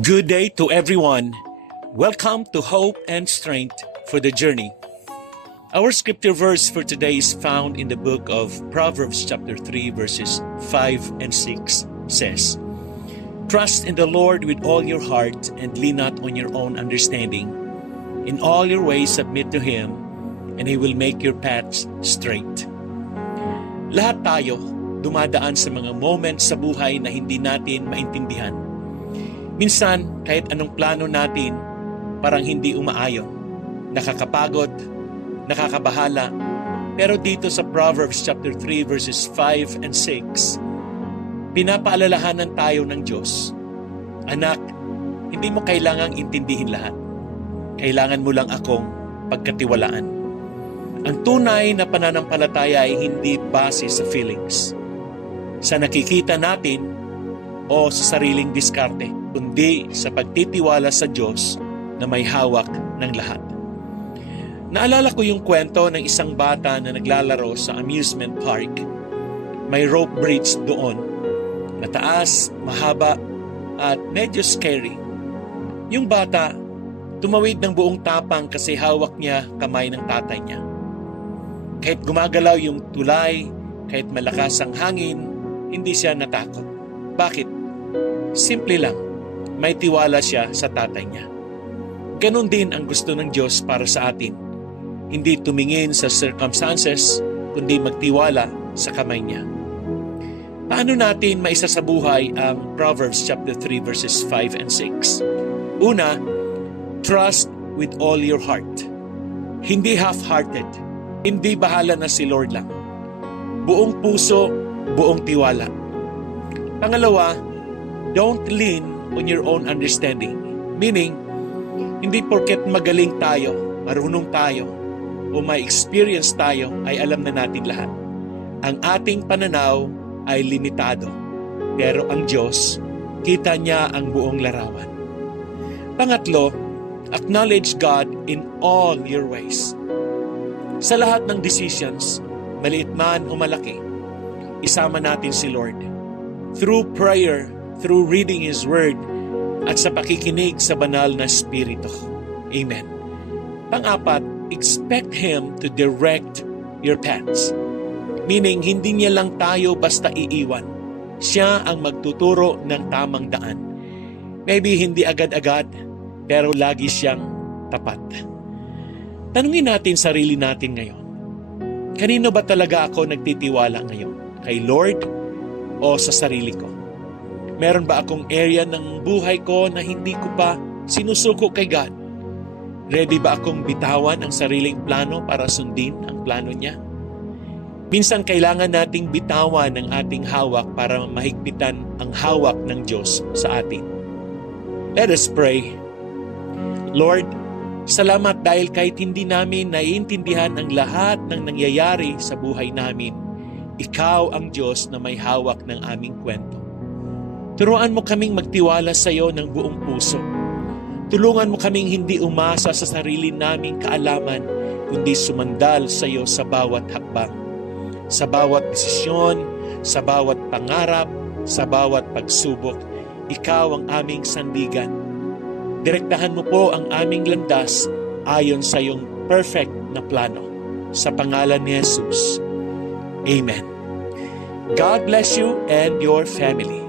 Good day to everyone. Welcome to Hope and Strength for the Journey. Our scripture verse for today is found in the book of Proverbs chapter 3 verses 5 and 6 says, "Trust in the Lord with all your heart and lean not on your own understanding. In all your ways submit to Him, and He will make your paths straight." Lahat tayo dumadaan sa mga moments sa buhay na hindi natin maintindihan. Minsan, kahit anong plano natin, parang hindi umaayon. Nakakapagod, nakakabahala. Pero dito sa Proverbs chapter 3 verses 5 and 6, pinapaalalahanan tayo ng Diyos, "Anak, hindi mo kailangang intindihin lahat. Kailangan mo lang akong pagkatiwalaan." Ang tunay na pananampalataya ay hindi base sa feelings, sa nakikita natin o sa sariling diskarte, kundi sa pagtitiwala sa Diyos na may hawak ng lahat. Naalala ko yung kwento ng isang bata na naglalaro sa amusement park. May rope bridge doon. Mataas, mahaba, at medyo scary. Yung bata, tumawid ng buong tapang kasi hawak niya kamay ng tatay niya. Kahit gumagalaw yung tulay, kahit malakas ang hangin, hindi siya natakot. Bakit? Simple lang, may tiwala siya sa tatay niya. Ganon din ang gusto ng Diyos para sa atin. Hindi tumingin sa circumstances, kundi magtiwala sa kamay niya. Paano natin maisasabuhay ang Proverbs chapter 3 verses 5 and 6? Una, trust with all your heart. Hindi half-hearted. Hindi bahala na si Lord lang. Buong puso, buong tiwala. Pangalawa, don't lean on your own understanding. Meaning, hindi porket magaling tayo, marunong tayo, o may experience tayo ay alam na natin lahat. Ang ating pananaw ay limitado. Pero ang Diyos, kita niya ang buong larawan. Pangatlo, acknowledge God in all your ways. Sa lahat ng decisions, maliit man o malaki, isama natin si Lord. Through prayer, through reading His Word, at sa pakikinig sa banal na Espiritu. Amen. Pang-apat, expect Him to direct your paths. Meaning, hindi niya lang tayo basta iiwan. Siya ang magtuturo ng tamang daan. Maybe hindi agad-agad, pero lagi siyang tapat. Tanungin natin sarili natin ngayon. Kanino ba talaga ako nagtitiwala ngayon? Kay Lord o sa sarili ko? Meron ba akong area ng buhay ko na hindi ko pa sinusuko kay God? Ready ba akong bitawan ang sariling plano para sundin ang plano niya? Minsan kailangan nating bitawan ang ating hawak para mahigpitan ang hawak ng Diyos sa atin. Let us pray. Lord, salamat dahil kahit hindi namin naiintindihan ang lahat ng nangyayari sa buhay namin, Ikaw ang Diyos na may hawak ng aming kwento. Turuan mo kaming magtiwala sa iyo ng buong puso. Tulungan mo kaming hindi umasa sa sarili naming kaalaman, kundi sumandal sa iyo sa bawat hakbang, sa bawat desisyon, sa bawat pangarap, sa bawat pagsubok. Ikaw ang aming sandigan. Direktahan mo po ang aming landas ayon sa iyong perfect na plano. Sa pangalan ni Jesus. Amen. God bless you and your family.